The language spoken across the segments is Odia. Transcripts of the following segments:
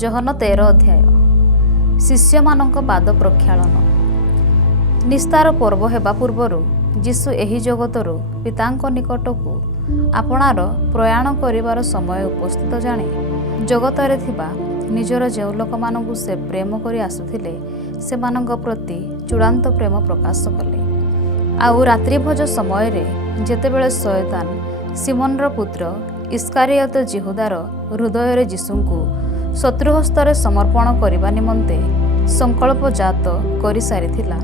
ଜହନ 13 ଅଧ୍ୟାୟ। ଶିଷ୍ୟମାନଙ୍କ ପାଦ ପ୍ରକ୍ଷାଳନ। ନିସ୍ତାର ପର୍ବ ହେବା ପୂର୍ବରୁ ଯୀଶୁ ଏହି ଜଗତରୁ ପିତାଙ୍କ ନିକଟକୁ ଆପଣାର ପ୍ରୟାଣ କରିବାର ସମୟ ଉପସ୍ଥିତ ଜାଣି ଜଗତରେ ଥିବା ନିଜର ଯେଉଁ ଲୋକମାନଙ୍କୁ ସେ ପ୍ରେମ କରି ଆସୁଥିଲେ ସେମାନଙ୍କ ପ୍ରତି ଚୂଡ଼ାନ୍ତ ପ୍ରେମ ପ୍ରକାଶ କଲେ। ଆଉ ରାତ୍ରିଭୋଜ ସମୟରେ ଯେତେବେଳେ ଶୟତାନ ସିମୋନର ପୁତ୍ର ଇସ୍କାରିୟତ ଜିହୁଦାର ହୃଦୟରେ ଯୀଶୁଙ୍କୁ ଶତ୍ରୁ ହସ୍ତରେ ସମର୍ପଣ କରିବା ନିମନ୍ତେ ସଂକଳ୍ପଜାତ କରିସାରିଥିଲା,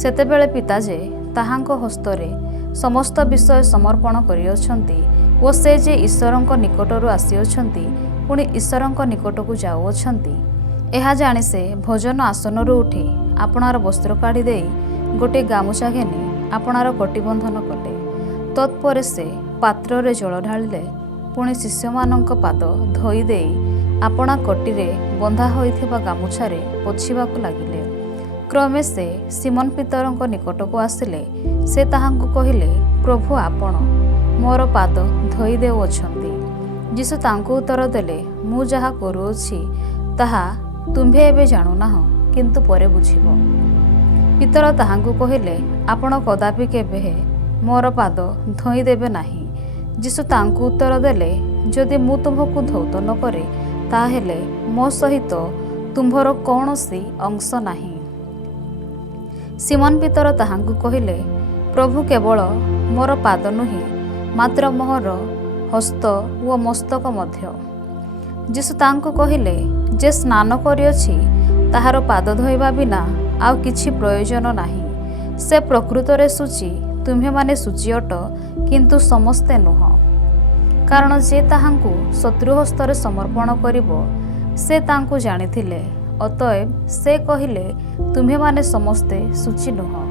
ସେତେବେଳେ ପିତା ଯେ ତାହାଙ୍କ ହସ୍ତରେ ସମସ୍ତ ବିଷୟ ସମର୍ପଣ କରିଅଛନ୍ତି ଓ ସେ ଯେ ଈଶ୍ୱରଙ୍କ ନିକଟରୁ ଆସିଅଛନ୍ତି ପୁଣି ଈଶ୍ୱରଙ୍କ ନିକଟକୁ ଯାଉଅଛନ୍ତି, ଏହା ଜାଣି ସେ ଭୋଜନ ଆସନରୁ ଉଠି ଆପଣାର ବସ୍ତ୍ର କାଢ଼ି ଦେଇ ଗୋଟିଏ ଗାମୁଛା ଘେନି ଆପଣାର କଟିବନ୍ଧନ କଲେ। ତତ୍ପରେ ସେ ପାତ୍ରରେ ଜଳ ଢାଳିଲେ, ପୁଣି ଶିଷ୍ୟମାନଙ୍କ ପାଦ ଧୋଇ ଦେଇ ଆପଣା କଟିରେ ବନ୍ଧା ହୋଇଥିବା ଗାମୁଛାରେ ପୋଛିବାକୁ ଲାଗିଲେ। କ୍ରମେ ସେ ସିମୋନ ପିତରଙ୍କ ନିକଟକୁ ଆସିଲେ। ସେ ତାହାଙ୍କୁ କହିଲେ, ପ୍ରଭୁ, ଆପଣ ମୋର ପାଦ ଧୋଇ ଦେଉଅଛନ୍ତି। ଯୀଶୁ ତାଙ୍କୁ ଉତ୍ତର ଦେଲେ, ମୁଁ ଯାହା କରୁଅଛି ତାହା ତୁମ୍ଭେ ଏବେ ଜାଣୁନାହଁ, କିନ୍ତୁ ପରେ ବୁଝିବ। ପିତର ତାହାଙ୍କୁ କହିଲେ, ଆପଣ କଦାପି କେବେ ମୋର ପାଦ ଧୋଇ ଦେବେ ନାହିଁ। ଯୀଶୁ ତାଙ୍କୁ ଉତ୍ତର ଦେଲେ, ଯଦି ମୁଁ ତୁମ୍ଭକୁ ଧୌତ ନ କରେ ତାହେଲେ ମୋ ସହିତ ତୁମ୍ଭର କୌଣସି ଅଂଶ ନାହିଁ। ସିମୋନ ପିତର ତାହାଙ୍କୁ କହିଲେ, ପ୍ରଭୁ, କେବଳ ମୋର ପାଦ ନୁହେଁ, ମାତ୍ର ମୋହର ହସ୍ତ ଓ ମସ୍ତକ ମଧ୍ୟ। ଯୀଶୁ ତାଙ୍କୁ କହିଲେ, ଯେ ସ୍ନାନ କରିଅଛି ତାହାର ପାଦ ଧୋଇବା ବିନା ଆଉ କିଛି ପ୍ରୟୋଜନ ନାହିଁ। ସେ ପ୍ରକୃତରେ ଶୁଚି, ତୁମ୍ଭେମାନେ ଶୁଚି ଅଟ, କିନ୍ତୁ ସମସ୍ତେ ନୁହଁ। କାରଣ ଯେ ତାହାଙ୍କୁ ଶତ୍ରୁ ହସ୍ତରେ ସମର୍ପଣ କରିବ ସେ ତାଙ୍କୁ ଜାଣିଥିଲେ। ଅତଏବ ସେ କହିଲେ, ତୁମ୍ଭେମାନେ ସମସ୍ତେ ଶୁଚି ନୁହଁ।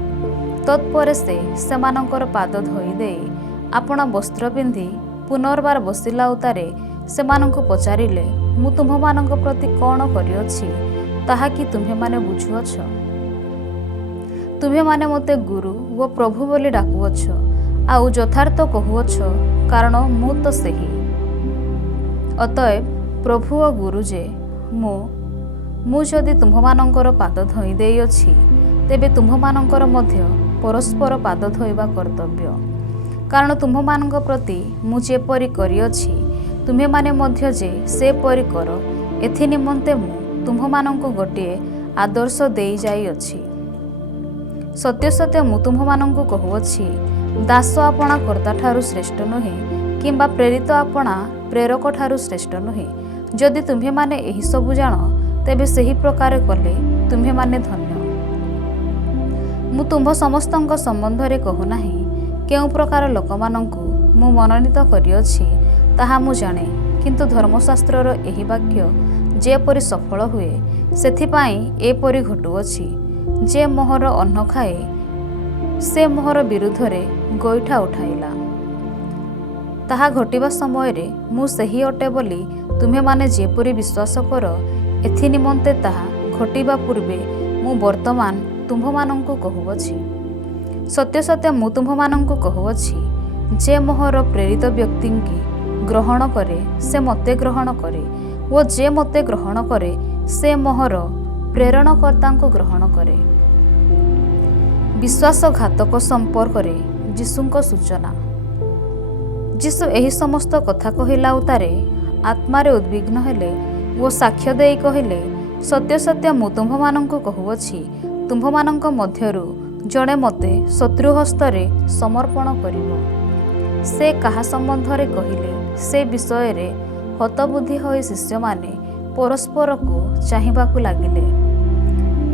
ତତ୍ପରେ ସେ ସେମାନଙ୍କର ପାଦ ଧୋଇ ଦେଇ ଆପଣା ବସ୍ତ୍ର ପିନ୍ଧି ପୁନର୍ବାର ବସିଲା ଉତ୍ତାରେ ସେମାନଙ୍କୁ ପଚାରିଲେ, ମୁଁ ତୁମ୍ଭମାନଙ୍କ ପ୍ରତି କ'ଣ କରିଅଛି ତାହା କି ତୁମ୍ଭେମାନେ ବୁଝୁଅଛ? ତୁମ୍ଭେମାନେ ମୋତେ ଗୁରୁ ଓ ପ୍ରଭୁ ବୋଲି ଡାକୁଅଛ, ଆଉ ଯଥାର୍ଥ କହୁଅଛ, କାରଣ ମୁଁ ତ ସେହି। ଅତଏବ ପ୍ରଭୁ ଓ ଗୁରୁ ଯେ ମୁଁ ଯଦି ତୁମ୍ଭମାନଙ୍କର ପାଦ ଧୋଇ ଦେଇଅଛି, ତେବେ ତୁମ୍ଭମାନଙ୍କର ମଧ୍ୟ ପରସ୍ପର ପାଦ ଧୋଇବା କର୍ତ୍ତବ୍ୟ। କାରଣ ତୁମ୍ଭମାନଙ୍କ ପ୍ରତି ମୁଁ ଯେପରି କରିଅଛି ତୁମ୍ଭେମାନେ ମଧ୍ୟ ଯେ ସେପରି କର, ଏଥି ନିମନ୍ତେ ମୁଁ ତୁମ୍ଭମାନଙ୍କୁ ଗୋଟିଏ ଆଦର୍ଶ ଦେଇ ଯାଇଅଛି। ସତ୍ୟ ସତ୍ୟ ମୁଁ ତୁମ୍ଭମାନଙ୍କୁ କହୁଅଛି, ଦାସ ଆପଣା କର୍ତ୍ତାଠାରୁ ଶ୍ରେଷ୍ଠ ନୁହେଁ, କିମ୍ବା ପ୍ରେରିତ ଆପଣା ପ୍ରେରକଠାରୁ ଶ୍ରେଷ୍ଠ ନୁହେଁ। ଯଦି ତୁମ୍ଭେମାନେ ଏହିସବୁ ଜାଣ, ତେବେ ସେହି ପ୍ରକାର କଲେ ତୁମ୍ଭେମାନେ ଧନ୍ୟ। ମୁଁ ତୁମ୍ଭ ସମସ୍ତଙ୍କ ସମ୍ବନ୍ଧରେ କହୁନାହିଁ। କେଉଁ ପ୍ରକାର ଲୋକମାନଙ୍କୁ ମୁଁ ମନୋନୀତ କରିଅଛି ତାହା ମୁଁ ଜାଣେ, କିନ୍ତୁ ଧର୍ମଶାସ୍ତ୍ରର ଏହି ବାକ୍ୟ ଯେପରି ସଫଳ ହୁଏ ସେଥିପାଇଁ ଏପରି ଘଟୁଅଛି। ଯେ ମୋହର ଅନ୍ନ ଖାଏ ସେ ମୋହର ବିରୁଦ୍ଧରେ ଗୋଇଠା ଉଠାଇଲା। ତାହା ଘଟିବା ସମୟରେ ମୁଁ ସେହି ଅଟେ ବୋଲି ତୁମ୍ଭେମାନେ ଯେପରି ବିଶ୍ୱାସ କର, ଏଥି ନିମନ୍ତେ ତାହା ଘଟିବା ପୂର୍ବେ ମୁଁ ବର୍ତ୍ତମାନ ତୁମ୍ଭମାନଙ୍କୁ କହୁଅଛି। ସତ୍ୟ ସତ୍ୟ ମୁଁ ତୁମ୍ଭମାନଙ୍କୁ କହୁଅଛି, ଯେ ମୋହର ପ୍ରେରିତ ବ୍ୟକ୍ତିଙ୍କି ଗ୍ରହଣ କରେ ସେ ମୋତେ ଗ୍ରହଣ କରେ, ଓ ଯେ ମୋତେ ଗ୍ରହଣ କରେ ସେ ମୋହର ପ୍ରେରଣକର୍ତ୍ତାଙ୍କୁ ଗ୍ରହଣ କରେ। ବିଶ୍ୱାସଘାତକ ସମ୍ପର୍କରେ ଯୀଶୁଙ୍କ ସୂଚନା। ଯୀଶୁ ଏହି ସମସ୍ତ କଥା କହିଲା ଉତ୍ତାରେ ଆତ୍ମାରେ ଉଦ୍ବିଗ୍ନ ହେଲେ ଓ ସାକ୍ଷ୍ୟ ଦେଇ କହିଲେ, ସତ୍ୟ ସତ୍ୟ ମୁଁ ତୁମ୍ଭମାନଙ୍କୁ କହୁଅଛି, ତୁମ୍ଭମାନଙ୍କ ମଧ୍ୟରୁ ଜଣେ ମୋତେ ଶତ୍ରୁ ହସ୍ତରେ ସମର୍ପଣ କରିବ। ସେ କାହା ସମ୍ବନ୍ଧରେ କହିଲେ ସେ ବିଷୟରେ ହତବୁଦ୍ଧି ହୋଇ ଶିଷ୍ୟମାନେ ପରସ୍ପରକୁ ଚାହିଁବାକୁ ଲାଗିଲେ।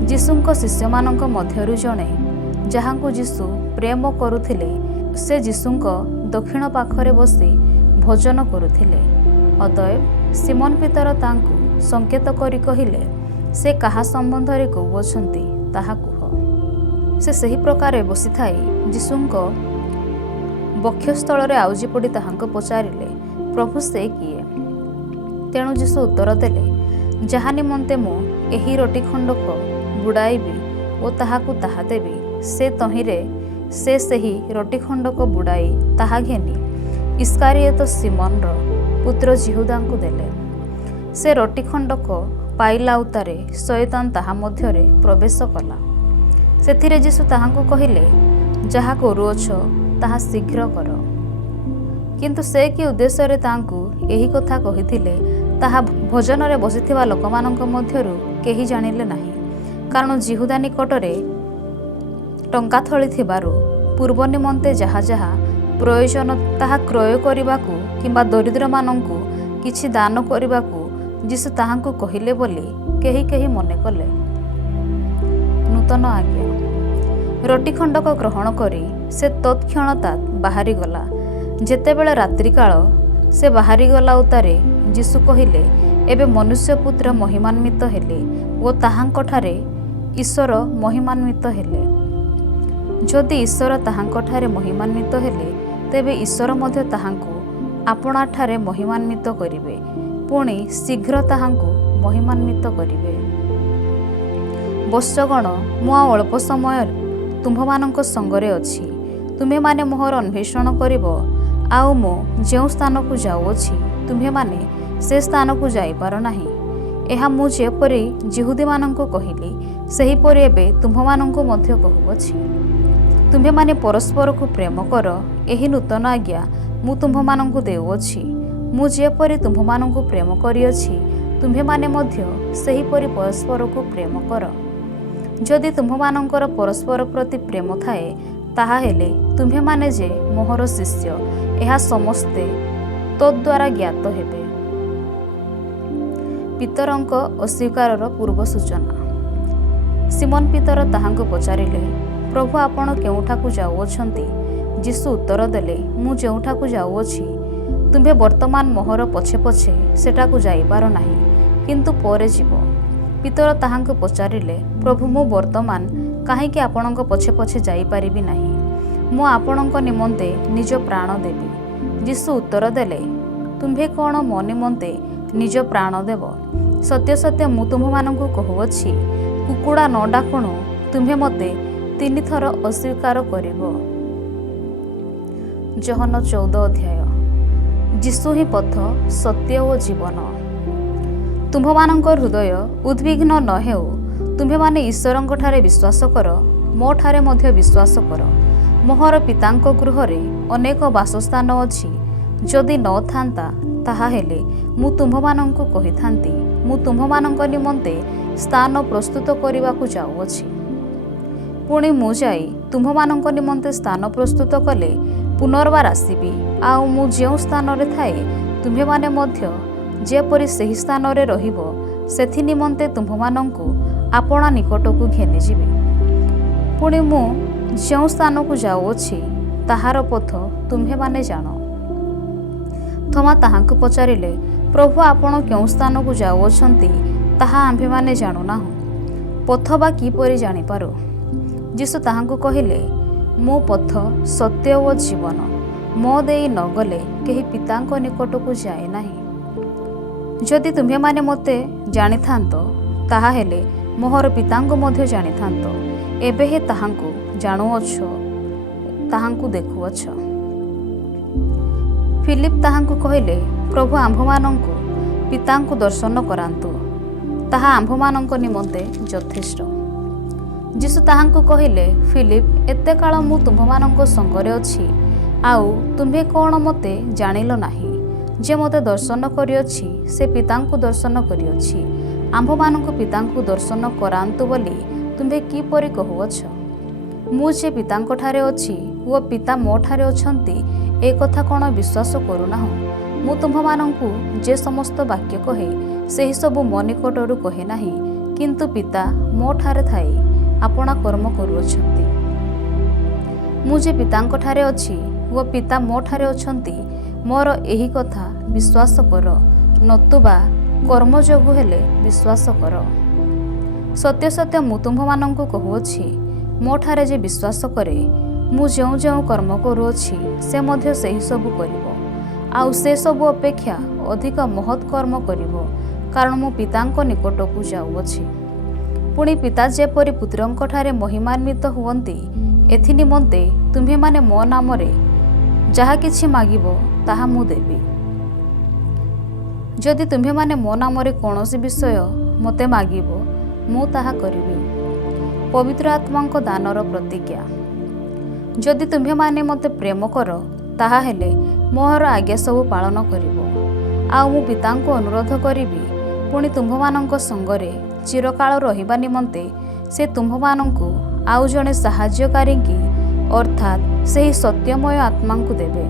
ଯୀଶୁଙ୍କ ଶିଷ୍ୟମାନଙ୍କ ମଧ୍ୟରୁ ଜଣେ, ଯାହାଙ୍କୁ ଯୀଶୁ ପ୍ରେମ କରୁଥିଲେ, ସେ ଯୀଶୁଙ୍କ ଦକ୍ଷିଣ ପାଖରେ ବସି ଭୋଜନ କରୁଥିଲେ। ଅତଏବ ସିମୋନ ପିତର ତାଙ୍କୁ ସଙ୍କେତ କରି କହିଲେ, ସେ କାହା ସମ୍ବନ୍ଧରେ କହୁଅଛନ୍ତି ତାହା କୁହ। ସେ ସେହି ପ୍ରକାରେ ବସିଥାଇ ଯୀଶୁଙ୍କ ବକ୍ଷସ୍ଥଳରେ ଆଉଜି ପଡ଼ି ତାହାଙ୍କୁ ପଚାରିଲେ, ପ୍ରଭୁ, ସେ କିଏ? ତେଣୁ ଯୀଶୁ ଉତ୍ତର ଦେଲେ, ଯାହା ନିମନ୍ତେ ମୁଁ ଏହି ରୋଟି ଖଣ୍ଡକ ବୁଡ଼ାଇବି ଓ ତାହାକୁ ତାହା ଦେବି, ସେ ତହିଁରେ ସେ ସେହି ରୋଟି ଖଣ୍ଡକ ବୁଡ଼ାଇ ତାହା ଘେନି ଇସ୍କାରିୟତ ସିମୋନର ପୁତ୍ର ଜିହୁଦାଙ୍କୁ ଦେଲେ। ସେ ରୋଟି ଖଣ୍ଡକ ପାଇଲା ଉତ୍ତାରେ ଶୟତାନ ତାହା ମଧ୍ୟରେ ପ୍ରବେଶ କଲା। ସେଥିରେ ଯୀଶୁ ତାହାଙ୍କୁ କହିଲେ, ଯାହା କରୁଅଛ ତାହା ଶୀଘ୍ର କର। କିନ୍ତୁ ସେ କି ଉଦ୍ଦେଶ୍ୟରେ ତାଙ୍କୁ ଏହି କଥା କହିଥିଲେ ତାହା ଭୋଜନରେ ବସିଥିବା ଲୋକମାନଙ୍କ ମଧ୍ୟରୁ କେହି ଜାଣିଲେ ନାହିଁ। କାରଣ ଜିହୁଦା ନିକଟରେ ଟଙ୍କା ଥଳି ଥିବାରୁ ପୂର୍ବ ନିମନ୍ତେ ଯାହା ଯାହା ପ୍ରୟୋଜନ ତାହା କ୍ରୟ କରିବାକୁ କିମ୍ବା ଦରିଦ୍ରମାନଙ୍କୁ କିଛି ଦାନ କରିବାକୁ ଯୀଶୁ ତାହାଙ୍କୁ କହିଲେ ବୋଲି କେହି କେହି ମନେ କଲେ। ନୂତନ ଆଜ୍ଞା। ରୋଟି ଖଣ୍ଡକ ଗ୍ରହଣ କରି ସେ ତତ୍କ୍ଷଣତା ବାହାରିଗଲା। ଯେତେବେଳେ ରାତ୍ରିକାଳ ସେ ବାହାରିଗଲା ଉତ୍ତାରେ ଯୀଶୁ କହିଲେ, ଏବେ ମନୁଷ୍ୟପୁତ୍ର ମହିମାନ୍ୱିତ ହେଲେ ଓ ତାହାଙ୍କଠାରେ ଈଶ୍ୱର ମହିମାନ୍ୱିତ ହେଲେ। ଯଦି ଈଶ୍ୱର ତାହାଙ୍କଠାରେ ମହିମାନ୍ୱିତ ହେଲେ, ତେବେ ଈଶ୍ୱର ମଧ୍ୟ ତାହାଙ୍କୁ ଆପଣାଠାରେ ମହିମାନ୍ୱିତ କରିବେ, ପୁଣି ଶୀଘ୍ର ତାହାଙ୍କୁ ମହିମାନ୍ୱିତ କରିବେ। ବତ୍ସଗଣ, ମୁଁ ଆଉ ଅଳ୍ପ ସମୟ ତୁମ୍ଭମାନଙ୍କ ସଙ୍ଗରେ ଅଛି। ତୁମ୍ଭେମାନେ ମୋହର ଅନ୍ୱେଷଣ କରିବ, ଆଉ ମୁଁ ଯେଉଁ ସ୍ଥାନକୁ ଯାଉଅଛି ତୁମ୍ଭେମାନେ ସେ ସ୍ଥାନକୁ ଯାଇପାର ନାହିଁ। ଏହା ମୁଁ ଯେପରି ଯିହୁଦୀମାନଙ୍କୁ କହିଲି, ସେହିପରି ଏବେ ତୁମ୍ଭମାନଙ୍କୁ ମଧ୍ୟ କହୁଅଛି। ତୁମ୍ଭେମାନେ ପରସ୍ପରକୁ ପ୍ରେମ କର, ଏହି ନୂତନ ଆଜ୍ଞା ମୁଁ ତୁମ୍ଭମାନଙ୍କୁ ଦେଉଅଛି। ମୁଁ ଯେପରି ତୁମ୍ଭମାନଙ୍କୁ ପ୍ରେମ କରିଅଛି, ତୁମ୍ଭେମାନେ ମଧ୍ୟ ସେହିପରି ପରସ୍ପରକୁ ପ୍ରେମ କର। ଯଦି ତୁମ୍ଭମାନଙ୍କର ପରସ୍ପର ପ୍ରତି ପ୍ରେମ ଥାଏ, ତାହାହେଲେ ତୁମ୍ଭେମାନେ ଯେ ମୋହର ଶିଷ୍ୟ, ଏହା ସମସ୍ତେ ତଦ୍ଦ୍ୱାରା ଜ୍ଞାତ ହେବେ। ପିତରଙ୍କ ଅସ୍ୱୀକାରର ପୂର୍ବ ସୂଚନା। ସିମୋନ ପିତର ତାହାଙ୍କୁ ପଚାରିଲେ, ପ୍ରଭୁ ଆପଣ କେଉଁଠାକୁ ଯାଉଅଛନ୍ତି? ଯୀଶୁ ଉତ୍ତର ଦେଲେ, ମୁଁ ଯେଉଁଠାକୁ ଯାଉଅଛି ତୁମ୍ଭେ ବର୍ତ୍ତମାନ ମୋହର ପଛେ ପଛେ ସେଠାକୁ ଯାଇପାର ନାହିଁ, କିନ୍ତୁ ପରେ ଯିବ। ପିତର ତାହାଙ୍କୁ ପଚାରିଲେ, ପ୍ରଭୁ ମୁଁ ବର୍ତ୍ତମାନ କାହିଁକି ଆପଣଙ୍କ ପଛେ ପଛେ ଯାଇପାରିବି ନାହିଁ? ମୁଁ ଆପଣଙ୍କ ନିମନ୍ତେ ନିଜ ପ୍ରାଣ ଦେବି। ଯୀଶୁ ଉତ୍ତର ଦେଲେ, ତୁମ୍ଭେ କ'ଣ ମୋ ନିମନ୍ତେ ନିଜ ପ୍ରାଣ ଦେବ? ସତ୍ୟ ସତ୍ୟ ମୁଁ ତୁମ୍ଭମାନଙ୍କୁ କହୁଅଛି, କୁକୁଡ଼ା ନ ଡାକୁଣୁ ତୁମ୍ଭେ ମୋତେ 3 ଥର ଅସ୍ୱୀକାର କରିବ। ଯୋହନ 14 ଅଧ୍ୟାୟ। ଯୀଶୁ ହିଁ ପଥ, ସତ୍ୟ ଓ ଜୀବନ। ତୁମ୍ଭମାନଙ୍କ ହୃଦୟ ଉଦ୍ବିଗ୍ନ ନ ହେଉ। ତୁମ୍ଭେମାନେ ଈଶ୍ୱରଙ୍କଠାରେ ବିଶ୍ୱାସ କର, ମୋ ଠାରେ ମଧ୍ୟ ବିଶ୍ୱାସ କର। ମୋହର ପିତାଙ୍କ ଗୃହରେ ଅନେକ ବାସସ୍ଥାନ ଅଛି। ଯଦି ନ ଥାନ୍ତା, ତାହାହେଲେ ମୁଁ ତୁମ୍ଭମାନଙ୍କୁ କହିଥାନ୍ତି, ମୁଁ ତୁମ୍ଭମାନଙ୍କ ନିମନ୍ତେ ସ୍ଥାନ ପ୍ରସ୍ତୁତ କରିବାକୁ ଯାଉଅଛି। ପୁଣି ମୁଁ ଯାଇ ତୁମ୍ଭମାନଙ୍କ ନିମନ୍ତେ ସ୍ଥାନ ପ୍ରସ୍ତୁତ କଲେ ପୁନର୍ବାର ଆସିବି, ଆଉ ମୁଁ ଯେଉଁ ସ୍ଥାନରେ ଥାଏ ତୁମ୍ଭେମାନେ ମଧ୍ୟ ଯେପରି ସେହି ସ୍ଥାନରେ ରହିବ, ସେଥି ନିମନ୍ତେ ତୁମ୍ଭମାନଙ୍କୁ ଆପଣା ନିକଟକୁ ଘେନିଯିବି। ପୁଣି ମୁଁ ଯେଉଁ ସ୍ଥାନକୁ ଯାଉଅଛି ତାହାର ପଥ ତୁମ୍ଭେମାନେ ଜାଣ। ଥୋମା ତାହାଙ୍କୁ ପଚାରିଲେ, ପ୍ରଭୁ ଆପଣ କେଉଁ ସ୍ଥାନକୁ ଯାଉଅଛନ୍ତି ତାହା ଆମ୍ଭେମାନେ ଜାଣୁନାହୁଁ, ପଥ ବା କିପରି ଜାଣିପାରୁ? ଯୀଶୁ ତାହାଙ୍କୁ କହିଲେ, ମୁଁ ପଥ, ସତ୍ୟ ଓ ଜୀବନ। ମୋ ଦେଇ ନ ଗଲେ କେହି ପିତାଙ୍କ ନିକଟକୁ ଯାଏ ନାହିଁ। ଯଦି ତୁମ୍ଭେମାନେ ମୋତେ ଜାଣିଥାନ୍ତ, ତାହାହେଲେ ମୋହର ପିତାଙ୍କୁ ମଧ୍ୟ ଜାଣିଥାନ୍ତ। ଏବେ ହିଁ ତାହାଙ୍କୁ ଜାଣୁଅଛ, ତାହାଙ୍କୁ ଦେଖୁଅଛ। ଫିଲିପ ତାହାଙ୍କୁ କହିଲେ, ପ୍ରଭୁ ଆମ୍ଭମାନଙ୍କୁ ପିତାଙ୍କୁ ଦର୍ଶନ କରାନ୍ତୁ, ତାହା ଆମ୍ଭମାନଙ୍କ ନିମନ୍ତେ ଯଥେଷ୍ଟ। ଯୀଶୁ ତାହାଙ୍କୁ କହିଲେ, ଫିଲିପ, ଏତେ କାଳ ମୁଁ ତୁମ୍ଭମାନଙ୍କ ସଙ୍ଗରେ ଅଛି, ଆଉ ତୁମ୍ଭେ କ'ଣ ମୋତେ ଜାଣିଲ ନାହିଁ? ଯେ ମୋତେ ଦର୍ଶନ କରିଅଛି ସେ ପିତାଙ୍କୁ ଦର୍ଶନ କରିଅଛି। ଆମ୍ଭମାନଙ୍କୁ ପିତାଙ୍କୁ ଦର୍ଶନ କରାନ୍ତୁ ବୋଲି ତୁମ୍ଭେ କିପରି କହୁଅଛ? ମୁଁ ଯେ ପିତାଙ୍କଠାରେ ଅଛି ଓ ପିତା ମୋ ଠାରେ ଅଛନ୍ତି, ଏ କଥା କ'ଣ ବିଶ୍ୱାସ କରୁନାହୁଁ? ମୁଁ ତୁମ୍ଭମାନଙ୍କୁ ଯେ ସମସ୍ତ ବାକ୍ୟ କହେ, ସେହି ସବୁ ମୋ ନିକଟରୁ କହେ ନାହିଁ, କିନ୍ତୁ ପିତା ମୋ ଠାରେ ଥାଇ ଆପଣା କର୍ମ କରୁଅଛନ୍ତି। ମୁଁ ଯେ ପିତାଙ୍କଠାରେ ଅଛି ଓ ପିତା ମୋ ଠାରେ ଅଛନ୍ତି, ମୋର ଏହି କଥା ବିଶ୍ୱାସ କର, ନତୁବା କର୍ମ ଯୋଗୁ ହେଲେ ବିଶ୍ୱାସ କର। ସତ୍ୟ ସତ୍ୟ ମୁଁ ତୁମ୍ଭମାନଙ୍କୁ କହୁଅଛି, ମୋ ଠାରେ ଯେ ବିଶ୍ୱାସ କରେ, ମୁଁ ଯେଉଁ ଯେଉଁ କର୍ମ କରୁଅଛି ସେ ମଧ୍ୟ ସେହି ସବୁ କରିବ, ଆଉ ସେ ସବୁ ଅପେକ୍ଷା ଅଧିକ ମହତ୍ କର୍ମ କରିବ, କାରଣ ମୁଁ ପିତାଙ୍କ ନିକଟକୁ ଯାଉଅଛି। ପୁଣି ପିତା ଯେପରି ପୁତ୍ରଙ୍କଠାରେ ମହିମାନ୍ୱିତ ହୁଅନ୍ତି, ଏଥି ନିମନ୍ତେ ତୁମ୍ଭେମାନେ ମୋ ନାମରେ ଯାହା କିଛି ମାଗିବ ତାହା ମୁଁ ଦେବି। ଯଦି ତୁମ୍ଭେମାନେ ମୋ ନାମରେ କୌଣସି ବିଷୟ ମୋତେ ମାଗିବ, ମୁଁ ତାହା କରିବି। ପବିତ୍ର ଆତ୍ମାଙ୍କ ଦାନର ପ୍ରତିଜ୍ଞା। ଯଦି ତୁମ୍ଭେମାନେ ମୋତେ ପ୍ରେମ କର, ତାହା ହେଲେ ମୋର ଆଜ୍ଞା ସବୁ ପାଳନ କରିବ। ଆଉ ମୁଁ ପିତାଙ୍କୁ ଅନୁରୋଧ କରିବି, ପୁଣି ତୁମ୍ଭମାନଙ୍କ ସଙ୍ଗରେ ଚିରକାଳ ରହିବା ନିମନ୍ତେ ସେ ତୁମ୍ଭମାନଙ୍କୁ ଆଉ ଜଣେ ସାହାଯ୍ୟକାରୀଙ୍କି ଅର୍ଥାତ୍ ସେହି ସତ୍ୟମୟ ଆତ୍ମାଙ୍କୁ ଦେବେ।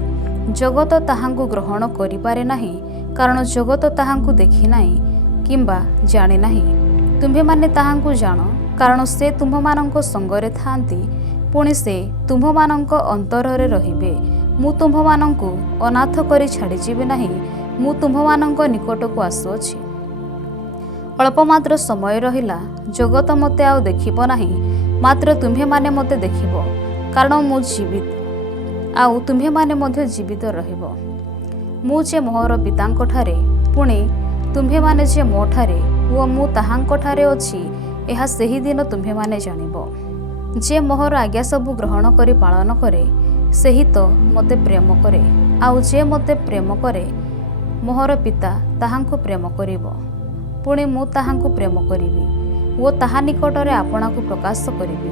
ଜଗତ ତାହାଙ୍କୁ ଗ୍ରହଣ କରିପାରେ ନାହିଁ, କାରଣ ଜଗତ ତାହାଙ୍କୁ ଦେଖି ନାହିଁ କିମ୍ବା ଜାଣି ନାହିଁ। ତୁମ୍ଭେମାନେ ତାହାଙ୍କୁ ଜାଣ, କାରଣ ସେ ତୁମ୍ଭମାନଙ୍କ ସଙ୍ଗରେ ଥାଆନ୍ତି, ପୁଣି ସେ ତୁମ୍ଭମାନଙ୍କ ଅନ୍ତରରେ ରହିବେ। ମୁଁ ତୁମ୍ଭମାନଙ୍କୁ ଅନାଥ କରି ଛାଡ଼ିଯିବି ନାହିଁ, ମୁଁ ତୁମ୍ଭମାନଙ୍କ ନିକଟକୁ ଆସୁଅଛି। ଅଳ୍ପ ମାତ୍ର ସମୟ ରହିଲା, ଜଗତ ମୋତେ ଆଉ ଦେଖିବ ନାହିଁ, ମାତ୍ର ତୁମ୍ଭେମାନେ ମୋତେ ଦେଖିବ, କାରଣ ମୁଁ ଜୀବିତ, ଆଉ ତୁମ୍ଭେମାନେ ମଧ୍ୟ ଜୀବିତ ରହିବ। ମୁଁ ଯେ ମୋର ପିତାଙ୍କଠାରେ, ପୁଣି ତୁମ୍ଭେମାନେ ଯେ ମୋ ଠାରେ ଓ ମୁଁ ତାହାଙ୍କଠାରେ ଅଛି, ଏହା ସେହିଦିନ ତୁମ୍ଭେମାନେ ଜାଣିବ ଯେ ମୋର ଆଜ୍ଞା ସବୁ ଗ୍ରହଣ କରି ପାଳନ କରେ, ସେହି ତ ମୋତେ ପ୍ରେମ କରେ। ଆଉ ଯେ ମୋତେ ପ୍ରେମ କରେ, ମୋର ପିତା ତାହାଙ୍କୁ ପ୍ରେମ କରିବ, ପୁଣି ମୁଁ ତାହାଙ୍କୁ ପ୍ରେମ କରିବି ଓ ତାହା ନିକଟରେ ଆପଣାକୁ ପ୍ରକାଶ କରିବି।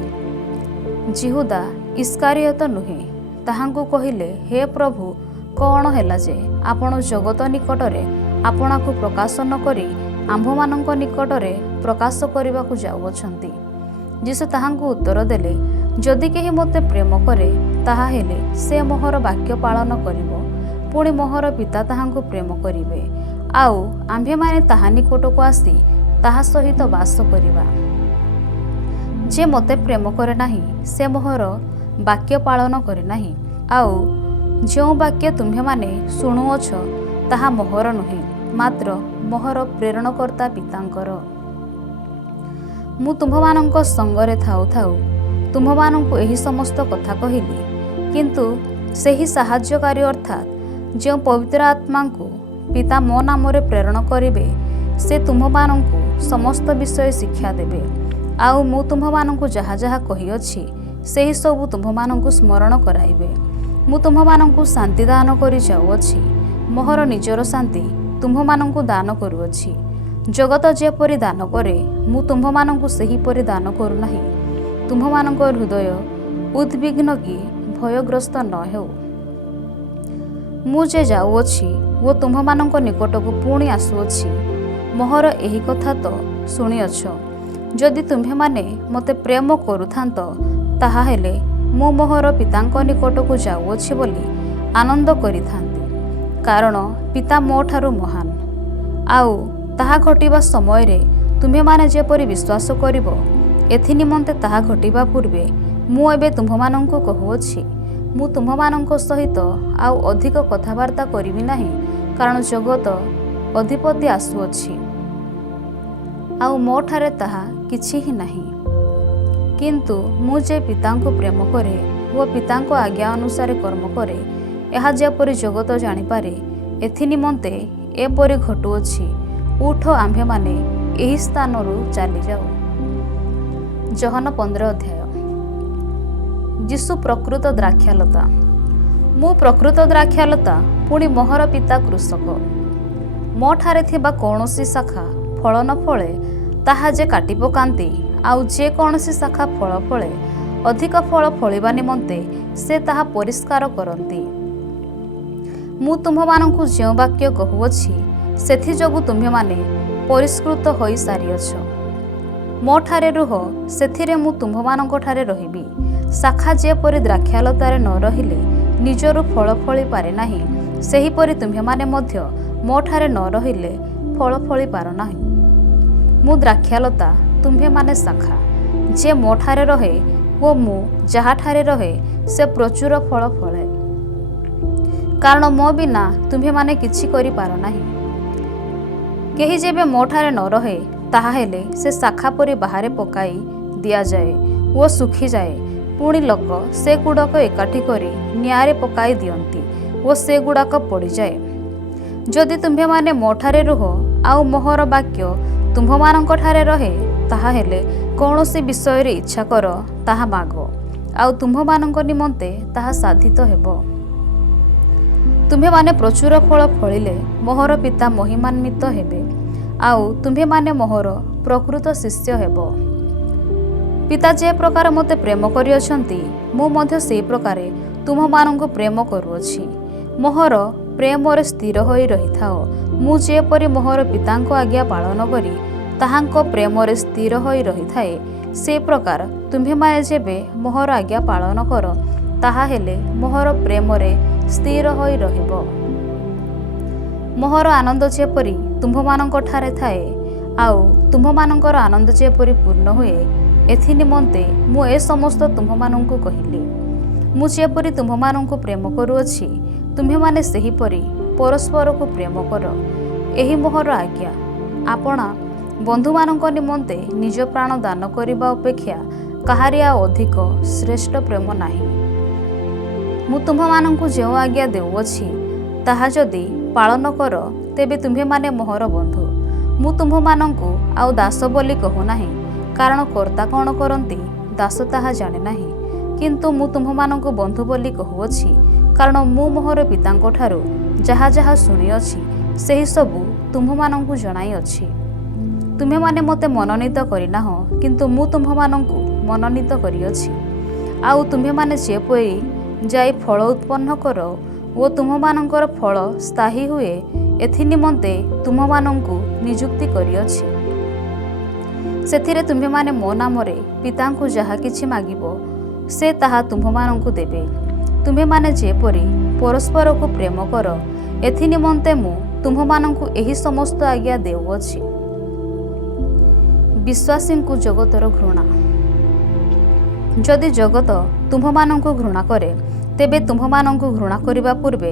ଯିହୁଦା ଇସ୍କାରିୟତ ନୁହେଁ, ତାହାଙ୍କୁ କହିଲେ, ହେ ପ୍ରଭୁ, କ'ଣ ହେଲା ଯେ ଆପଣ ଜଗତ ନିକଟରେ ଆପଣାକୁ ପ୍ରକାଶ ନ କରି ଆମ୍ଭମାନଙ୍କ ନିକଟରେ ପ୍ରକାଶ କରିବାକୁ ଯାଉଅଛନ୍ତି? ଯୀଶୁ ତାହାଙ୍କୁ ଉତ୍ତର ଦେଲେ, ଯଦି କେହି ମୋତେ ପ୍ରେମ କରେ, ତାହା ହେଲେ ସେ ମୋହର ବାକ୍ୟ ପାଳନ କରିବ, ପୁଣି ମୋହର ପିତା ତାହାଙ୍କୁ ପ୍ରେମ କରିବେ, ଆଉ ଆମ୍ଭେମାନେ ତାହା ନିକଟକୁ ଆସି ତାହା ସହିତ ବାସ କରିବା। ଯେ ମୋତେ ପ୍ରେମ କରେ ନାହିଁ, ସେ ମୋହର ବାକ୍ୟ ପାଳନ କରେ ନାହିଁ। ଆଉ ଯେଉଁ ବାକ୍ୟ ତୁମ୍ଭେମାନେ ଶୁଣୁଅଛ, ତାହା ମୋହର ନୁହେଁ, ମାତ୍ର ମୋହର ପ୍ରେରଣକର୍ତ୍ତା ପିତାଙ୍କର। ମୁଁ ତୁମ୍ଭମାନଙ୍କ ସଙ୍ଗରେ ଥାଉ ଥାଉ ତୁମ୍ଭମାନଙ୍କୁ ଏହି ସମସ୍ତ କଥା କହିଲି, କିନ୍ତୁ ସେହି ସାହାଯ୍ୟକାରୀ ଅର୍ଥାତ୍ ଯେଉଁ ପବିତ୍ର ଆତ୍ମାଙ୍କୁ ପିତା ମୋ ନାମରେ ପ୍ରେରଣ କରିବେ, ସେ ତୁମ୍ଭମାନଙ୍କୁ ସମସ୍ତ ବିଷୟ ଶିକ୍ଷା ଦେବେ। ଆଉ ମୁଁ ତୁମ୍ଭମାନଙ୍କୁ ଯାହା ଯାହା କହିଅଛି, ସେହି ସବୁ ତୁମ୍ଭମାନଙ୍କୁ ସ୍ମରଣ କରାଇବେ। ମୁଁ ତୁମ୍ଭମାନଙ୍କୁ ଶାନ୍ତି ଦାନ କରି ଯାଉଅଛି, ମୋହର ନିଜର ଶାନ୍ତି ତୁମ୍ଭମାନଙ୍କୁ ଦାନ କରୁଅଛି। ଜଗତ ଯେପରି ଦାନ କରେ, ମୁଁ ତୁମ୍ଭମାନଙ୍କୁ ସେହିପରି ଦାନ କରୁନାହିଁ। ତୁମ୍ଭମାନଙ୍କ ହୃଦୟ ଉଦ୍ବିଗ୍ନ କି ଭୟଗ୍ରସ୍ତ ନ ହେଉ। ମୁଁ ଯେ ଯାଉଅଛି ଓ ତୁମ୍ଭମାନଙ୍କ ନିକଟକୁ ପୁଣି ଆସୁଅଛି, ମୋହର ଏହି କଥା ତ ଶୁଣିଅଛ। ଯଦି ତୁମ୍ଭେମାନେ ମୋତେ ପ୍ରେମ କରୁଥାନ୍ତ, ତାହା ହେଲେ ମୁଁ ମୋହର ପିତାଙ୍କ ନିକଟକୁ ଯାଉଅଛି ବୋଲି ଆନନ୍ଦ କରିଥାନ୍ତି, କାରଣ ପିତା ମୋ ଠାରୁ ମହାନ। ଆଉ ତାହା ଘଟିବା ସମୟରେ ତୁମ୍ଭେମାନେ ଯେପରି ବିଶ୍ୱାସ କରିବ, ଏଥି ନିମନ୍ତେ ତାହା ଘଟିବା ପୂର୍ବେ ମୁଁ ଏବେ ତୁମ୍ଭମାନଙ୍କୁ କହୁଅଛି। ମୁଁ ତୁମ୍ଭମାନଙ୍କ ସହିତ ଆଉ ଅଧିକ କଥାବାର୍ତ୍ତା କରିବି ନାହିଁ, କାରଣ ଜଗତ ଅଧିପତି ଆସୁଅଛି, ଆଉ ମୋ ଠାରେ ତାହା କିଛି ହିଁ ନାହିଁ। କିନ୍ତୁ ମୁଁ ଯେ ପିତାଙ୍କୁ ପ୍ରେମ କରେ ଓ ପିତାଙ୍କ ଆଜ୍ଞା ଅନୁସାରେ କର୍ମ କରେ, ଏହା ଯେପରି ଜଗତ ଜାଣିପାରେ, ଏଥି ନିମନ୍ତେ ଏପରି ଘଟୁଅଛି। ଉଠ, ଆମ୍ଭେମାନେ ଏହି ସ୍ଥାନରୁ ଚାଲିଯାଉ। ଯୋହନ 15 ଅଧ୍ୟାୟ। ଯୀଶୁ ପ୍ରକୃତ ଦ୍ରାକ୍ଷାଲତା। ମୁଁ ପ୍ରକୃତ ଦ୍ରାକ୍ଷାଲତା, ପୁଣି ମୋହର ପିତା କୃଷକ। ମୋ ଠାରେ ଥିବା କୌଣସି ଶାଖା ଫଳ ନ ଫଳେ, ତାହା ଯେ କାଟି ପକାନ୍ତି, ଆଉ ଯେ କୌଣସି ଶାଖା ଫଳ ଫଳେ, ଅଧିକ ଫଳ ଫଳିବା ନିମନ୍ତେ ସେ ତାହା ପରିଷ୍କାର କରନ୍ତି। ମୁଁ ତୁମ୍ଭମାନଙ୍କୁ ଯେଉଁ ବାକ୍ୟ କହୁଅଛି, ସେଥିଯୋଗୁଁ ତୁମ୍ଭେମାନେ ପରିଷ୍କୃତ ହୋଇସାରିଅଛ। ମୋ ଠାରେ ରୁହ, ସେଥିରେ ମୁଁ ତୁମ୍ଭମାନଙ୍କଠାରେ ରହିବି। ଶାଖା ଯେପରି ଦ୍ରାକ୍ଷାଲତାରେ ନ ରହିଲେ ନିଜରୁ ଫଳ ଫଳିପାରେ ନାହିଁ, ସେହିପରି ତୁମ୍ଭେମାନେ ମଧ୍ୟ ମୋ ଠାରେ ନ ରହିଲେ ଫଳ ଫଳିପାର ନାହିଁ। ମୁଁ ଦ୍ରାକ୍ଷାଲତା, ତୁମ୍ଭେମାନେ ଶାଖା। ଯେ ମୋ ଠାରେ ରହେ ଓ ମୁଁ ଯାହାଠାରେ ରହେ, ସେ ପ୍ରଚୁର ଫଳ ଫଳେ, କାରଣ ମୋ ବିନା ତୁମ୍ଭେମାନେ କିଛି କରିପାର ନାହିଁ। କେହି ଯେବେ ମୋ ଠାରେ ନ ରହେ, ତାହାହେଲେ ସେ ଶାଖା ପରି ବାହାରେ ପକାଇ ଦିଆଯାଏ ଓ ଶୁଖିଯାଏ। ପୁଣି ଲୋକ ସେଗୁଡ଼ାକ ଏକାଠି କରି ନିଆଁରେ ପକାଇ ଦିଅନ୍ତି ଓ ସେଗୁଡ଼ାକ ପୋଡ଼ିଯାଏ। ଯଦି ତୁମ୍ଭେମାନେ ମୋ ଠାରେ ରୁହ, ଆଉ ମୋହର ବାକ୍ୟ ତୁମ୍ଭମାନଙ୍କଠାରେ ରହେ, ତାହାହେଲେ କୌଣସି ବିଷୟରେ ଇଚ୍ଛା କର, ତାହା ମାଗ, ଆଉ ତୁମ୍ଭମାନଙ୍କ ନିମନ୍ତେ ତାହା ସାଧିତ ହେବ। ତୁମ୍ଭେମାନେ ପ୍ରଚୁର ଫଳ ଫଳିଲେ ମୋହର ପିତା ମହିମାନ୍ୱିତ ହେବେ। आउ तुम्हेमाने मोहर प्रकृत शिष्य हेब। पिता जे प्रकार मते प्रेम करिअछंती मु मध्य सेही प्रकारे तुममानंकु प्रेम करूअछि। मोहर प्रेमरे स्थिर होई रहिथाओ। मु जेपरि मोहर पितांको आज्ञा पालन करी ताहांको प्रेमरे स्थिर होई रहिथाए से प्रकार तुम्हेमाने जेबे मोहर आज्ञा पालन कर ताहा हेले मोहर प्रेमरे स्थिर होई रहिब। मोहर आनंद जेपरि तुम्भमानंक ठारे थाए आउ तुम्भमानंकर आनंद जेपरि पूर्ण हुए एथि निमंते मु ए समस्त तुम्भमानंकु कहिली। मु जेपरि तुम्भमानंकु प्रेम करूअछि तुम्हेमाने सेहीपरि परस्पर को प्रेम कर। एही मोहर आज्ञा। आपणा बंधुमानंक निमंते निज प्राण दान करिबा अपेक्षा काहारिया अधिक श्रेष्ठ प्रेम नाही। मु तुम्भमानंकु जेउ आज्ञा देउअछि ताहा जदि पालन कर तेबे तुम्हेमाने मोहर बंधु। मु तुम्भमानंकु आउ दास बोली कहू नाही, कारण कर्ता कौन करंती दास ताहा जाने नाही। किंतु मु तुम्भमानंकु बंधु बोली कहुअछि, कारण मु मोहर पितांको ठारू जहा जहा शुणिअछि सेही सबु तुम्भमानंकु जणाई अछि। तुम्हेमाने मते मनोनीत करिनाह, किंतु मु तुम्भमानंकु मनोनीत करिअछि। आउ तुम्हेमाने जेपरि जाई फल उत्पन्न कर ओ तुम्भमानंकर फल स्थायी हुए एथि निमंते तुम्भमानंकु नियुक्ति करिअछि। सेथिरे तुम्हेमाने मो नामरे पितांकु जहा किछि मागिबो से ताहा तुम्भमानंकु देबे। तुम्हेमाने जेपरि परस्पर को प्रेम कर एथि निमंते मु तुम्भमानंकु एही समस्त आज्ञा देउअछि। विश्वासींकु जगतर घृणा। जदि जगत तुम्भमानंकु घृणा करे तेबे तुम्भमानंकु घृणा करिबा पूर्वे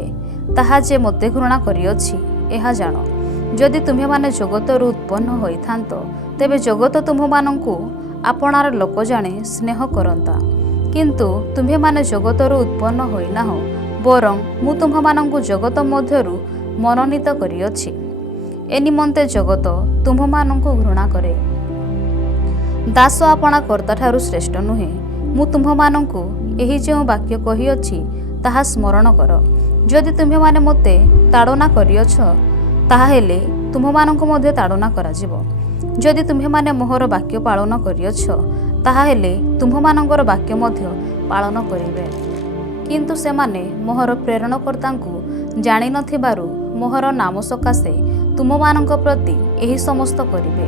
ताहा जे मते घृणा करिअछि एहा जान। जदि तुम्हेमाने जगतरु उत्पन्न होइथांत तेबे जगत तुम्भमानंकु आपणार लोक जाने स्नेह करंता। किंतु तुम्हेमाने जगतरु उत्पन्न होइनाह, बरं मु तुम्भमानंकु जगत मध्यरु मनोनीत करिअछि। ए निमंते जगत तुम्भमानंकु घृणा करे। दास आपणा कर्ता ठारू श्रेष्ठ नुहे। मु तुम्भमानंकु एही जेउ वाक्य कहिअछि ताहा स्मरण कर। जदि तुम्हेमाने मते ताड़ना करिअछ ताहा हेले तुम्भमानंकु मध्ये ताड़ना कराजिबो। जदि तुम्हेमाने मोहर वाक्य पालन करिअछ ताहा हेले तुम्भमानंकर वाक्य मध्ये पालन करिवे। किंतु सेमाने मोहर प्रेरणकर्तांकु जानि नथिबारु मोहर नाम सकाशे तुममानंक प्रति एही समस्त करिवे।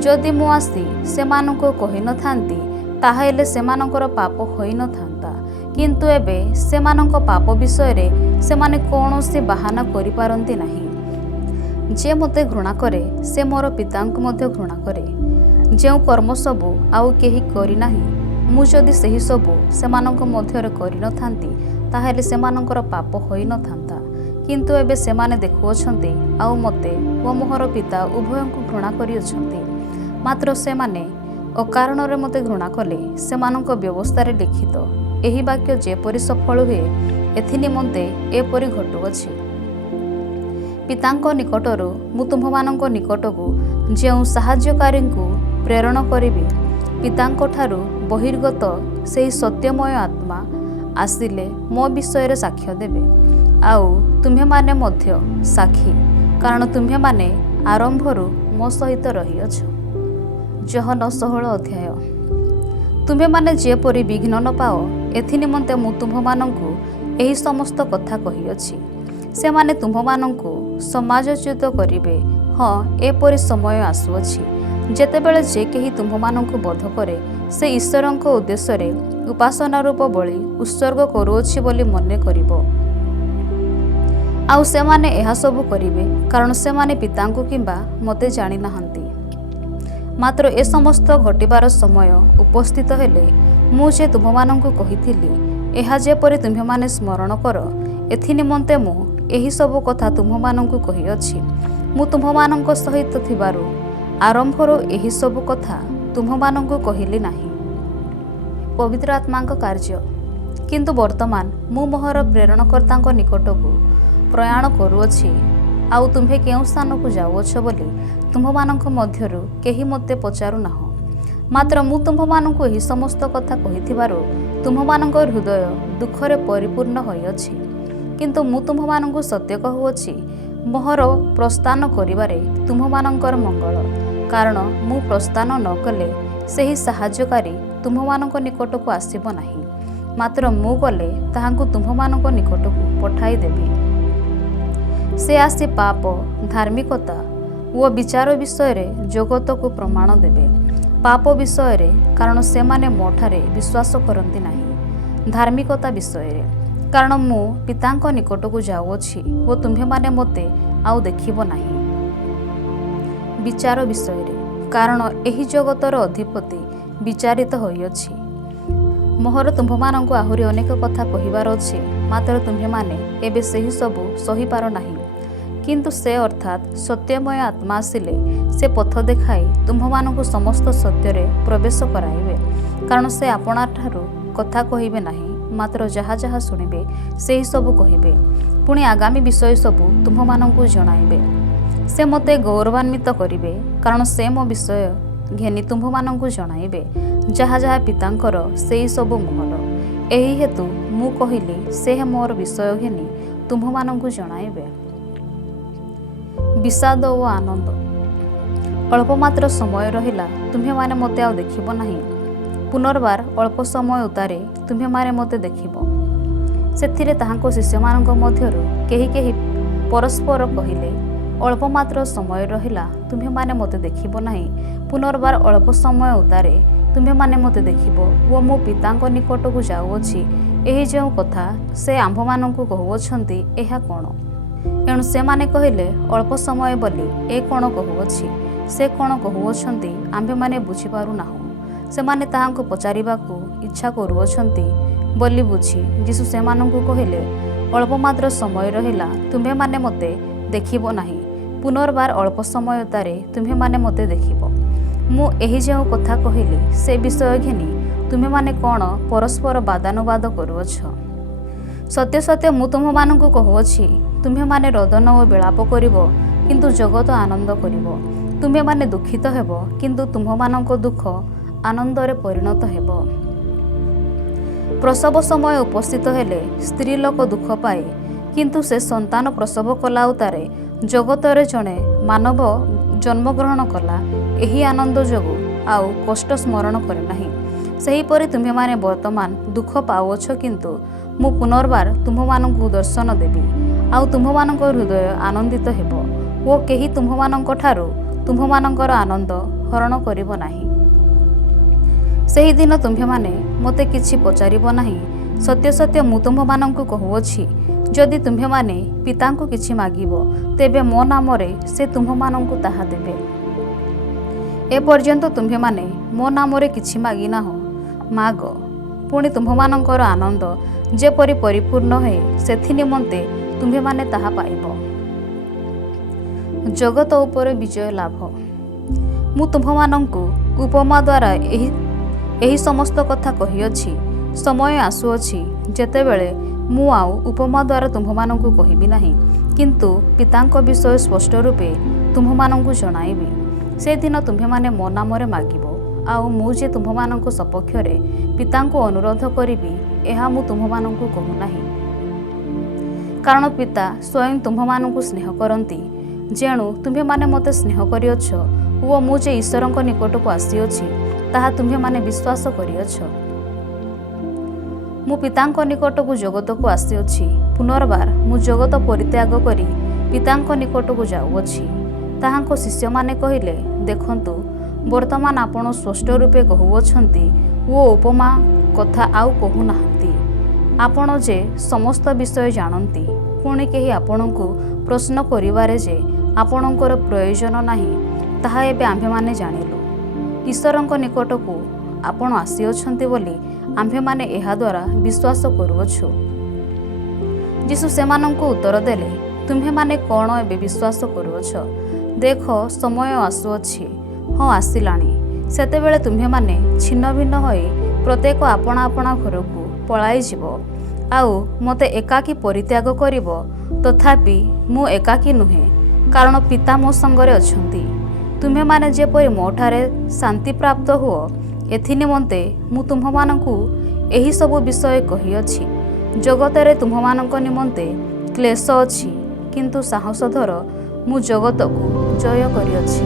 जदि मु आसी सेमानंको कहि नथांती ताहा हेले सेमानंकर पाप होई नथांता। किंतु एबे सेमानंक पाप विषय रे सेमाने कोनोसी बहाना करि पारंती नाही। जे मते घृणा करे से मोर पितांकु मध्ये घृणा करे। जेउ कर्म सबु आउ केही करि नाही मु जदि सेही सबु सेमानंक मध्यरे करि नथांती ताहेले सेमानंकर पाप होई नथांता। किंतु एबे सेमाने देखुअछंती आउ मते ओ मोहर पिता उभयंकु घृणा करिअछंती। मात्र सेमाने अकारणरे मते घृणा कले सेमानंक व्यवस्था रे लिखित एही वाक्य जेपरि सफल हुए एथि निमंते एपरि घटुअछि। पितांको निकटरू मु तुम्भमानंको निकटकू जेउ साहाय्यकारींकु प्रेरण करिबि पितांको ठारू बहिर्गत सेही सत्यमय आत्मा आसिले मो विषय साक्ष्य देबे। आउ तुम्हेमाने मध्य साक्षी, कारण तुम्हेमाने आरंभरू मो सहित रहिअछ। जहन 16 अध्याय। तुम्हेमाने जेपरि विघ्न न पाओ एथि निमंते मु तुम्भमानंकु एही समस्त कथा कहिअछि। सेमाने तुम्भमानंकु समाजच्युत करिवे। हाँ, एपरि समय आसुअछि जेतेबेले जे केही तुम्भमानंकु बोध करे से ईश्वरंक उद्देश्य रे उपासना रूप बलि उत्सर्ग करूअछि बोली मने करिवो। आउ सेमाने एहा सबु करिवे कारण सेमाने पितांकु किंबा मते जानि नाहंती। मात्र ए समस्त घटिबार समय उपस्थित हेले मु जे तुम्भमानंकु कहिथिली एहा जेपरि तुम्हेमाने स्मरण कर एथि निमंते मु एही सबु कथा तुम्भमानंकु कहिअछि। मु तुम्भमानंक सहित थिबारु आरंभरो एही सबु कथा तुम्भमानंकु कहिली नाही। पवित्र आत्मांक कार्य। किंतु वर्तमान मु मोहर प्रेरणकर्तांक निकटकू प्रयाण करूअछि। आउ तुम्हे केउ स्थानकु जाउअछ बोली तुम्भमानंक मध्यरु केही मते पचारु नाह। मात्र मु तुम्भमानंकु एही समस्त कथा कहिथिबारु तुम्भमानंक हृदय दुखरे परिपूर्ण होइअछि। किंतु मु तुम्भमानंकु सत्य कहुअछि ମୋହର ପ୍ରସ୍ଥାନ କରିବାରେ ତୁମମାନଙ୍କର ମଙ୍ଗଳ, କାରଣ ମୁଁ ପ୍ରସ୍ଥାନ ନ କଲେ ସେହି ସାହାଯ୍ୟକାରୀ ତୁମମାନଙ୍କ ନିକଟକୁ ଆସିବ ନାହିଁ, ମାତ୍ର ମୁଁ ଗଲେ ତାହାଙ୍କୁ ତୁମମାନଙ୍କ ନିକଟକୁ ପଠାଇଦେବି। ସେ ଆସି ପାପ, ଧାର୍ମିକତା ଓ ବିଚାର ବିଷୟରେ ଜଗତକୁ ପ୍ରମାଣ ଦେବେ। ପାପ ବିଷୟରେ, କାରଣ ସେମାନେ ମୋ ଠାରେ ବିଶ୍ୱାସ କରନ୍ତି ନାହିଁ। ଧାର୍ମିକତା ବିଷୟରେ, କାରଣ ମୁଁ ପିତାଙ୍କ ନିକଟକୁ ଯାଉଅଛି ଓ ତୁମ୍ଭେମାନେ ମୋତେ ଆଉ ଦେଖିବ ନାହିଁ। ବିଚାର ବିଷୟରେ, କାରଣ ଏହି ଜଗତର ଅଧିପତି ବିଚାରିତ ହୋଇଅଛି। ମୋହର ତୁମ୍ଭମାନଙ୍କୁ ଆହୁରି ଅନେକ କଥା କହିବାର ଅଛି, ମାତ୍ର ତୁମ୍ଭେମାନେ ଏବେ ସେହି ସବୁ ସହିପାର ନାହିଁ। କିନ୍ତୁ ସେ ଅର୍ଥାତ୍ ସତ୍ୟମୟ ଆତ୍ମା ଆସିଲେ ସେ ପଥ ଦେଖାଇ ତୁମ୍ଭମାନଙ୍କୁ ସମସ୍ତ ସତ୍ୟରେ ପ୍ରବେଶ କରାଇବେ, କାରଣ ସେ ଆପଣାଠାରୁ କଥା କହିବେ ନାହିଁ, ମାତ୍ର ଯାହା ଯାହା ଶୁଣିବେ ସେହି ସବୁ କହିବେ, ପୁଣି ଆଗାମୀ ବିଷୟ ସବୁ ତୁମ୍ଭମାନଙ୍କୁ ଜଣାଇବେ। ସେ ମୋତେ ଗୌରବାନ୍ୱିତ କରିବେ, କାରଣ ସେ ମୋ ବିଷୟ ଘେନି ତୁମ୍ଭମାନଙ୍କୁ ଜଣାଇବେ। ଯାହା ଯାହା ପିତାଙ୍କର ସେହି ସବୁ ମୋହର। ଏହି ହେତୁ ମୁଁ କହିଲି, ସେ ମୋର ବିଷୟ ଘେନି ତୁମ୍ଭମାନଙ୍କୁ ଜଣାଇବେ। ବିଷାଦ ଓ ଆନନ୍ଦ। ଅଳ୍ପ ମାତ୍ର ସମୟ ରହିଲା, ତୁମ୍ଭେମାନେ ମୋତେ ଆଉ ଦେଖିବ ନାହିଁ। ପୁନର୍ବାର ଅଳ୍ପ ସମୟ ଉତ୍ତାରେ ତୁମ୍ଭେମାନେ ମୋତେ ଦେଖିବ। ସେଥିରେ ତାହାଙ୍କ ଶିଷ୍ୟମାନଙ୍କ ମଧ୍ୟରୁ କେହି କେହି ପରସ୍ପର କହିଲେ, ଅଳ୍ପ ମାତ୍ର ସମୟ ରହିଲା, ତୁମ୍ଭେମାନେ ମୋତେ ଦେଖିବ ନାହିଁ। ପୁନର୍ବାର ଅଳ୍ପ ସମୟ ଉତ୍ତାରେ ତୁମ୍ଭେମାନେ ମୋତେ ଦେଖିବ ଓ ମୁଁ ପିତାଙ୍କ ନିକଟକୁ ଯାଉଅଛି। ଏହି ଯେଉଁ କଥା ସେ ଆମ୍ଭମାନଙ୍କୁ କହୁଅଛନ୍ତି, ଏହା କ'ଣ? ଏଣୁ ସେମାନେ କହିଲେ, ଅଳ୍ପ ସମୟ ବୋଲି ଏ କ'ଣ କହୁଅଛି? ସେ କ'ଣ କହୁଅଛନ୍ତି ଆମ୍ଭେମାନେ ବୁଝିପାରୁନାହୁଁ। ସେମାନେ ତାହାଙ୍କୁ ପଚାରିବାକୁ ଇଚ୍ଛା କରୁଅଛନ୍ତି ବୋଲି ବୁଝି ଯୀଶୁ ସେମାନଙ୍କୁ କହିଲେ, ଅଳ୍ପ ମାତ୍ର ସମୟ ରହିଲା, ତୁମ୍ଭେମାନେ ମୋତେ ଦେଖିବ ନାହିଁ। ପୁନର୍ବାର ଅଳ୍ପ ସମୟ ତାରେ ତୁମ୍ଭେମାନେ ମୋତେ ଦେଖିବ। ମୁଁ ଏହି ଯେଉଁ କଥା କହିଲି, ସେ ବିଷୟ ଘେନି ତୁମ୍ଭେମାନେ କ'ଣ ପରସ୍ପର ବାଦାନୁବାଦ କରୁଅଛ? ସତ୍ୟ ସତ୍ୟ ମୁଁ ତୁମ୍ଭମାନଙ୍କୁ କହୁଅଛି, ତୁମ୍ଭେମାନେ ରୋଦନ ଓ ବିଳାପ କରିବ, କିନ୍ତୁ ଜଗତ ଆନନ୍ଦ କରିବ। ତୁମ୍ଭେମାନେ ଦୁଃଖିତ ହେବ, କିନ୍ତୁ ତୁମ୍ଭମାନଙ୍କ ଦୁଃଖ ଆନନ୍ଦରେ ପରିଣତ ହେବ। ପ୍ରସବ ସମୟ ଉପସ୍ଥିତ ହେଲେ ସ୍ତ୍ରୀ ଲୋକ ଦୁଃଖ ପାଏ, କିନ୍ତୁ ସେ ସନ୍ତାନ ପ୍ରସବ କଲା ଉତ୍ତାରେ ଜଗତରେ ଜଣେ ମାନବ ଜନ୍ମଗ୍ରହଣ କଲା, ଏହି ଆନନ୍ଦ ଯୋଗୁଁ ଆଉ କଷ୍ଟ ସ୍ମରଣ କରେ ନାହିଁ। ସେହିପରି ତୁମ୍ଭେମାନେ ବର୍ତ୍ତମାନ ଦୁଃଖ ପାଉଅଛ, କିନ୍ତୁ ମୁଁ ପୁନର୍ବାର ତୁମ୍ଭମାନଙ୍କୁ ଦର୍ଶନ ଦେବି, ଆଉ ତୁମ୍ଭମାନଙ୍କ ହୃଦୟ ଆନନ୍ଦିତ ହେବ ଓ କେହି ତୁମ୍ଭମାନଙ୍କଠାରୁ ତୁମ୍ଭମାନଙ୍କର ଆନନ୍ଦ ହରଣ କରିବ ନାହିଁ। ସେହିଦିନ ତୁମ୍ଭେମାନେ ମୋତେ କିଛି ପଚାରିବ ନାହିଁ। ସତ୍ୟ ସତ୍ୟ ମୁଁ ତୁମ୍ଭମାନଙ୍କୁ କହୁଅଛି, ଯଦି ତୁମ୍ଭେମାନେ ପିତାଙ୍କୁ କିଛି ମାଗିବ, ତେବେ ମୋ ନାମରେ ସେ ତୁମ୍ଭମାନଙ୍କୁ ତାହା ଦେବେ। ଏପର୍ଯ୍ୟନ୍ତ ତୁମ୍ଭେମାନେ ମୋ ନାମରେ କିଛି ମାଗିନାହଁ। ମାଗ, ପୁଣି ତୁମ୍ଭମାନଙ୍କର ଆନନ୍ଦ ଯେପରି ପରିପୂର୍ଣ୍ଣ ହୁଏ, ସେଥିନିମନ୍ତେ ତୁମ୍ଭେମାନେ ତାହା ପାଇବ। ଜଗତ ଉପରେ ବିଜୟ ଲାଭ। ମୁଁ ତୁମ୍ଭମାନଙ୍କୁ ଉପମା ଦ୍ୱାରା ଏହି ସମସ୍ତ କଥା କହିଅଛି। ସମୟ ଆସୁଅଛି ଯେତେବେଳେ ମୁଁ ଆଉ ଉପମା ଦ୍ୱାରା ତୁମ୍ଭମାନଙ୍କୁ କହିବି ନାହିଁ, କିନ୍ତୁ ପିତାଙ୍କ ବିଷୟ ସ୍ପଷ୍ଟ ରୂପେ ତୁମ୍ଭମାନଙ୍କୁ ଜଣାଇବି। ସେଦିନ ତୁମ୍ଭେମାନେ ମୋ ନାମରେ ମାଗିବ, ଆଉ ମୁଁ ଯେ ତୁମ୍ଭମାନଙ୍କ ସପକ୍ଷରେ ପିତାଙ୍କୁ ଅନୁରୋଧ କରିବି, ଏହା ମୁଁ ତୁମ୍ଭମାନଙ୍କୁ କହୁନାହିଁ। କାରଣ ପିତା ସ୍ୱୟଂ ତୁମ୍ଭମାନଙ୍କୁ ସ୍ନେହ କରନ୍ତି, ଯେଣୁ ତୁମ୍ଭେମାନେ ମୋତେ ସ୍ନେହ କରିଅଛ ଓ ମୁଁ ଯେ ଈଶ୍ୱରଙ୍କ ନିକଟକୁ ଆସିଅଛି, ତାହା ତୁମ୍ଭେମାନେ ବିଶ୍ୱାସ କରିଅଛ। ମୁଁ ପିତାଙ୍କ ନିକଟକୁ ଜଗତକୁ ଆସିଅଛି। ପୁନର୍ବାର ମୁଁ ଜଗତ ପରିତ୍ୟାଗ କରି ପିତାଙ୍କ ନିକଟକୁ ଯାଉଅଛି। ତାହାଙ୍କ ଶିଷ୍ୟମାନେ କହିଲେ, ଦେଖନ୍ତୁ, ବର୍ତ୍ତମାନ ଆପଣ ସ୍ପଷ୍ଟ ରୂପେ କହୁଅଛନ୍ତି ଓ ଉପମା କଥା ଆଉ କହୁନାହାନ୍ତି। ଆପଣ ଯେ ସମସ୍ତ ବିଷୟ ଜାଣନ୍ତି, ପୁଣି କେହି ଆପଣଙ୍କୁ ପ୍ରଶ୍ନ କରିବାରେ ଯେ ଆପଣଙ୍କର ପ୍ରୟୋଜନ ନାହିଁ, ତାହା ଏବେ ଆମ୍ଭେମାନେ ଜାଣିଲୁ। ଈଶ୍ୱରଙ୍କ ନିକଟକୁ ଆପଣ ଆସିଅଛନ୍ତି ବୋଲି ଆମ୍ଭେମାନେ ଏହାଦ୍ୱାରା ବିଶ୍ୱାସ କରୁଅଛୁ। ଯୀଶୁ ସେମାନଙ୍କୁ ଉତ୍ତର ଦେଲେ, ତୁମ୍ଭେମାନେ କ'ଣ ଏବେ ବିଶ୍ୱାସ କରୁଅଛ? ଦେଖ, ସମୟ ଆସୁଅଛି, ହଁ ଆସିଲାଣି, ସେତେବେଳେ ତୁମ୍ଭେମାନେ ଛିନ୍ନ ଭିନ୍ନ ହୋଇ ପ୍ରତ୍ୟେକ ଆପଣା ଆପଣା ଘରକୁ ପଳାଇଯିବ, ଆଉ ମୋତେ ଏକାକୀ ପରିତ୍ୟାଗ କରିବ। ତଥାପି ମୁଁ ଏକାକୀ ନୁହେଁ, କାରଣ ପିତା ମୋ ସଙ୍ଗରେ ଅଛନ୍ତି। ତୁମ୍ଭେମାନେ ଯେପରି ମୋ ଠାରେ ଶାନ୍ତିପ୍ରାପ୍ତ ହୁଅ, ଏଥିନିମନ୍ତେ ମୁଁ ତୁମ୍ଭମାନଙ୍କୁ ଏହିସବୁ ବିଷୟ କହିଅଛି। ଜଗତରେ ତୁମ୍ଭମାନଙ୍କ ନିମନ୍ତେ କ୍ଲେଶ ଅଛି, କିନ୍ତୁ ସାହସ ଧର, ମୁଁ ଜଗତକୁ ଜୟ କରିଅଛି।